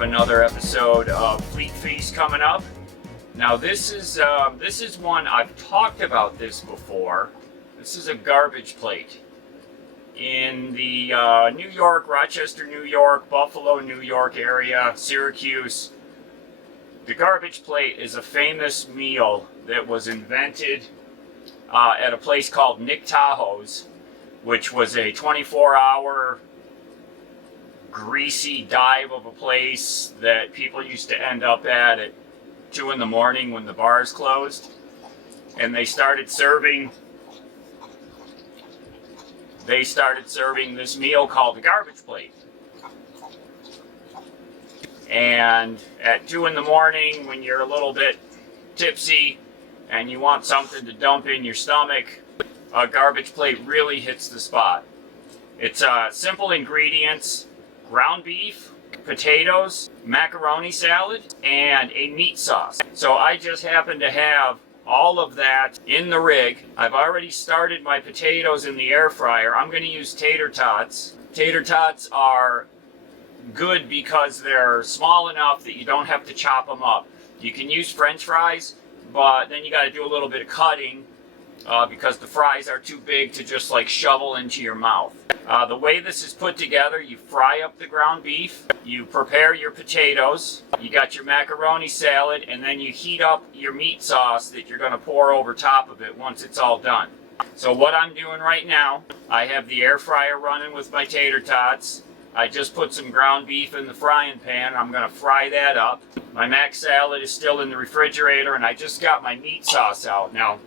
Another episode of Fleet Feast coming up. Now this is one I've talked about this before. This is a garbage plate in the New York, Rochester, New York, Buffalo, New York area, Syracuse. The garbage plate is a famous meal that was invented at a place called Nick Tahoe's, which was a 24-hour greasy dive of a place that people used to end up at 2 in the morning when the bars closed. And they started serving this meal called the garbage plate. And at 2 in the morning, when you're a little bit tipsy and you want something to dump in your stomach, a garbage plate really hits the spot. It's simple ingredients: ground beef, potatoes, macaroni salad, and a meat sauce. So I just happen to have all of that in the rig. I've already started my potatoes in the air fryer. I'm going to use tater tots. Tater tots are good because they're small enough that you don't have to chop them up. You can use French fries, but then you got to do a little bit of cutting because the fries are too big to just like shovel into your mouth. The way this is put together, you fry up the ground beef, you prepare your potatoes, you got your macaroni salad, and then you heat up your meat sauce that you're going to pour over top of it once it's all done. So what I'm doing right now, I have the air fryer running with my tater tots. I just put some ground beef in the frying pan. I'm going to fry that up. My mac salad is still in the refrigerator, and I just got my meat sauce out. Now,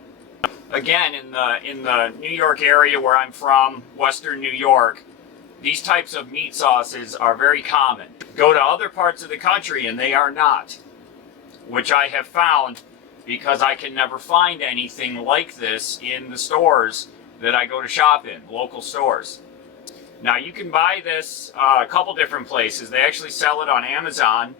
again, in the New York area where I'm from, Western New York, these types of meat sauces are very common. Go to other parts of the country and they are not, which I have found because I can never find anything like this in the stores that I go to shop in, local stores. Now you can buy this a couple different places. They actually sell it on Amazon,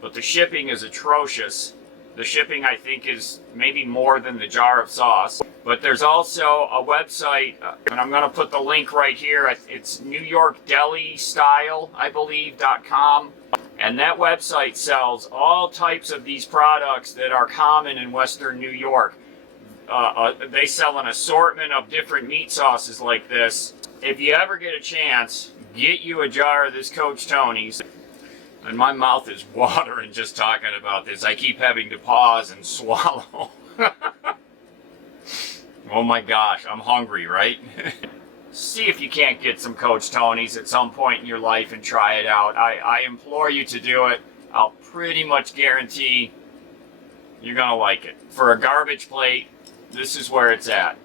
but the shipping is atrocious. The shipping, I think, is maybe more than the jar of sauce. But there's also a website, and I'm going to put the link right here. It's New York Deli Style, I believe, .com. And that website sells all types of these products that are common in Western New York. They sell an assortment of different meat sauces like this. If you ever get a chance, get you a jar of this Coach Tony's. And my mouth is watering just talking about this. I keep having to pause and swallow. Oh my gosh, I'm hungry, right? See if you can't get some Coach Tony's at some point in your life and try it out. I implore you to do it. I'll pretty much guarantee you're gonna like it. For a garbage plate, this is where it's at.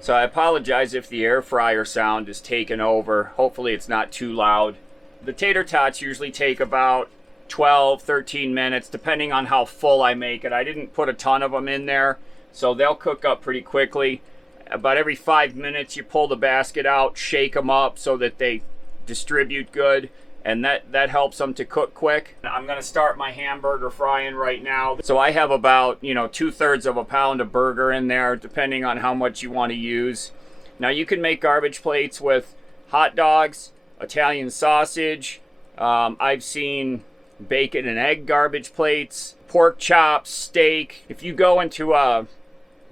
So I apologize if the air fryer sound is taken over. Hopefully it's not too loud. The tater tots usually take about 12, 13 minutes, depending on how full I make it. I didn't put a ton of them in there, so they'll cook up pretty quickly. About every 5 minutes, you pull the basket out, shake them up so that they distribute good, and that helps them to cook quick. I'm going to start my hamburger frying right now. So I have about, 2/3 of a pound of burger in there, depending on how much you want to use. Now you can make garbage plates with hot dogs, Italian sausage. I've seen bacon and egg garbage plates, pork chops, steak. If you go into a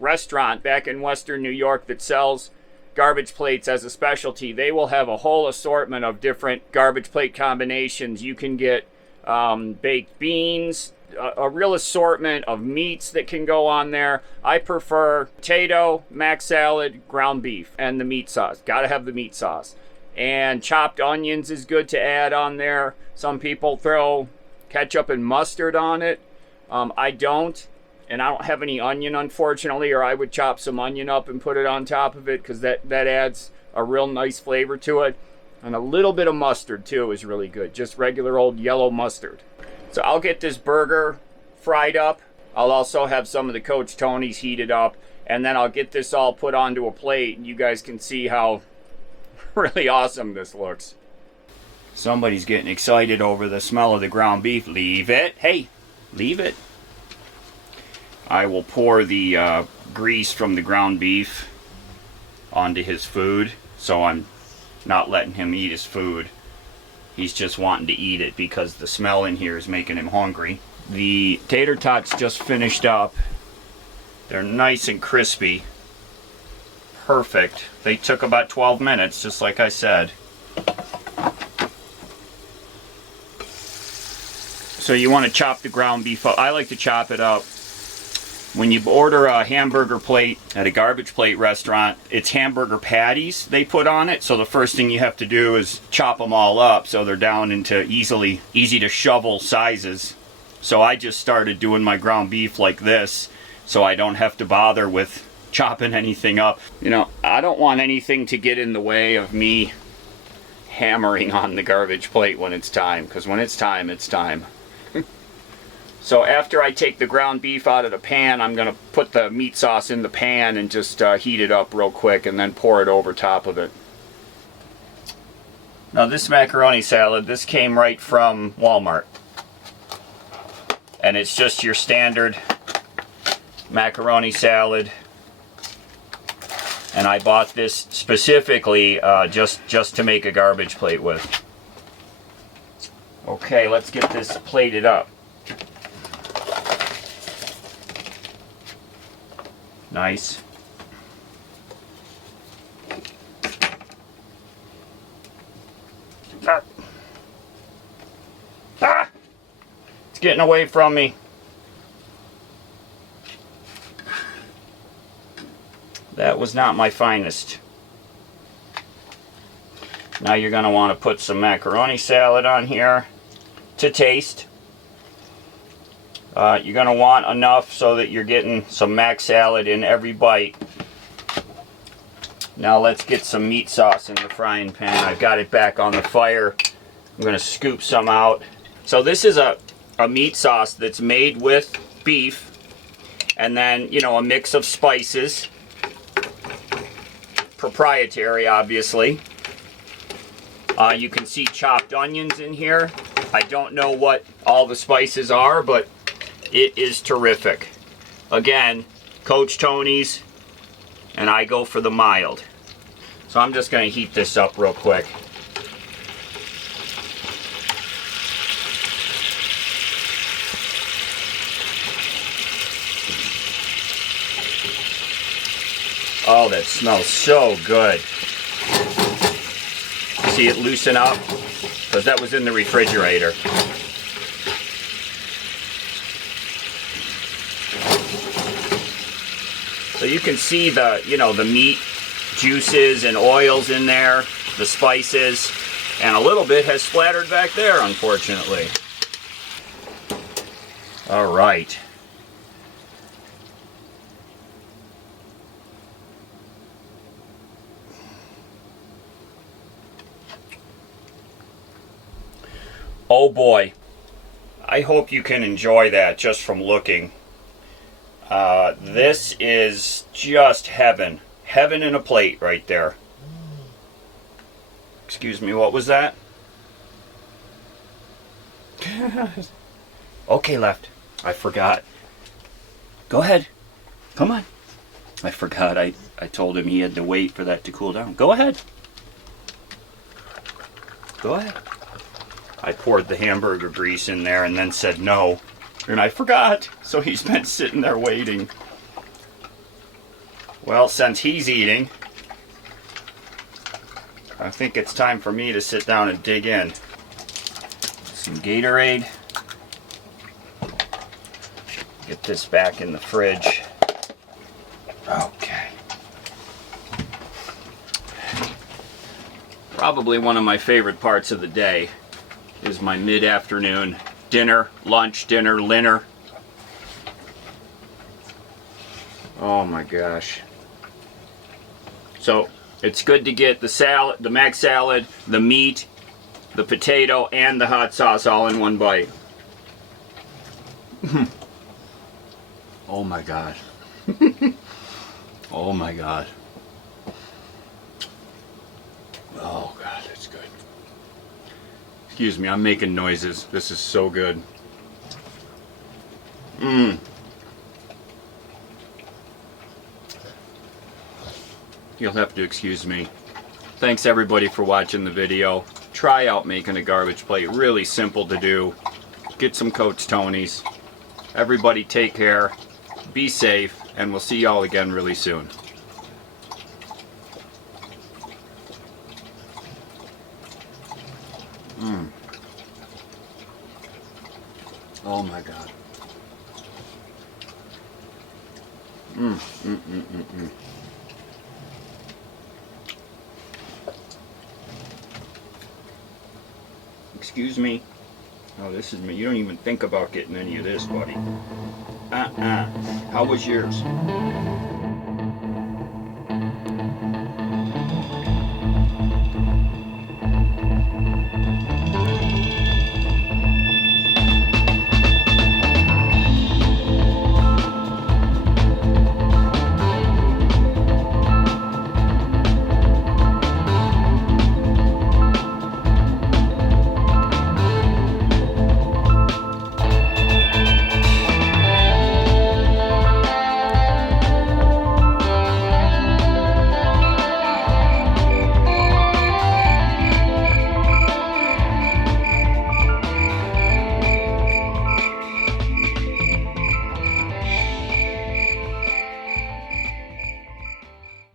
restaurant back in Western New York that sells garbage plates as a specialty, they will have a whole assortment of different garbage plate combinations. You can get baked beans, a real assortment of meats that can go on there. I prefer potato, mac salad, ground beef, and the meat sauce. Gotta have the meat sauce. And chopped onions is good to add on there. Some people throw ketchup and mustard on it. I don't. And I don't have any onion, unfortunately, or I would chop some onion up and put it on top of it, because that adds a real nice flavor to it. And a little bit of mustard, too, is really good. Just regular old yellow mustard. So I'll get this burger fried up. I'll also have some of the Coach Tony's heated up. And then I'll get this all put onto a plate, and you guys can see how really awesome this looks. Somebody's getting excited over the smell of the ground beef. Leave it. Hey, leave it. I will pour the grease from the ground beef onto his food, so I'm not letting him eat his food. He's just wanting to eat it because the smell in here is making him hungry. The tater tots just finished up. They're nice and crispy. Perfect. They took about 12 minutes, just like I said. So you want to chop the ground beef up. I like to chop it up. When you order a hamburger plate at a garbage plate restaurant, it's hamburger patties they put on it. So the first thing you have to do is chop them all up so they're down into easy to shovel sizes. So I just started doing my ground beef like this, so I don't have to bother with chopping anything up. You know, I don't want anything to get in the way of me hammering on the garbage plate when it's time, because when it's time, it's time. So after I take the ground beef out of the pan, I'm going to put the meat sauce in the pan and just heat it up real quick and then pour it over top of it. Now this macaroni salad, this came right from Walmart. And it's just your standard macaroni salad. And I bought this specifically just to make a garbage plate with. Okay, let's get this plated up. Nice. Ah! It's getting away from me. That was not my finest. Now you're going to want to put some macaroni salad on here to taste. You're going to want enough so that you're getting some mac salad in every bite. Now let's get some meat sauce in the frying pan. I've got it back on the fire. I'm going to scoop some out. So this is a meat sauce that's made with beef, and then, you know, a mix of spices. Proprietary, obviously. You can see chopped onions in here. I don't know what all the spices are, but it is terrific. Again, Coach Tony's, and I go for the mild. So I'm just going to heat this up real quick. Oh, that smells so good. See it loosen up? Because that was in the refrigerator. So you can see the, you know, the meat juices and oils in there, the spices, and a little bit has splattered back there, unfortunately. All right. Oh boy. I hope you can enjoy that just from looking. This is just heaven. Heaven in a plate right there. Excuse me, what was that? Okay, Left. I forgot. Go ahead. Come on. I forgot. I told him he had to wait for that to cool down. Go ahead. Go ahead. I poured the hamburger grease in there and then said no. And I forgot. So he's been sitting there waiting. Well, since he's eating, I think it's time for me to sit down and dig in. Some Gatorade. Get this back in the fridge. Okay. Probably one of my favorite parts of the day is my mid-afternoon dinner, lunch, dinner, dinner. Oh my gosh. So it's good to get the salad, the mac salad, the meat, the potato, and the hot sauce all in one bite. Oh my god. Oh my god. Oh god, it's good. Excuse me, I'm making noises. This is so good. You'll have to excuse me. Thanks everybody for watching the video. Try out making a garbage plate. Really simple to do. Get some Coats Tonys. Everybody take care. Be safe. And we'll see y'all again really soon. Oh my god. Excuse me. Oh, this is me. You don't even think about getting any of this, buddy. How was yours?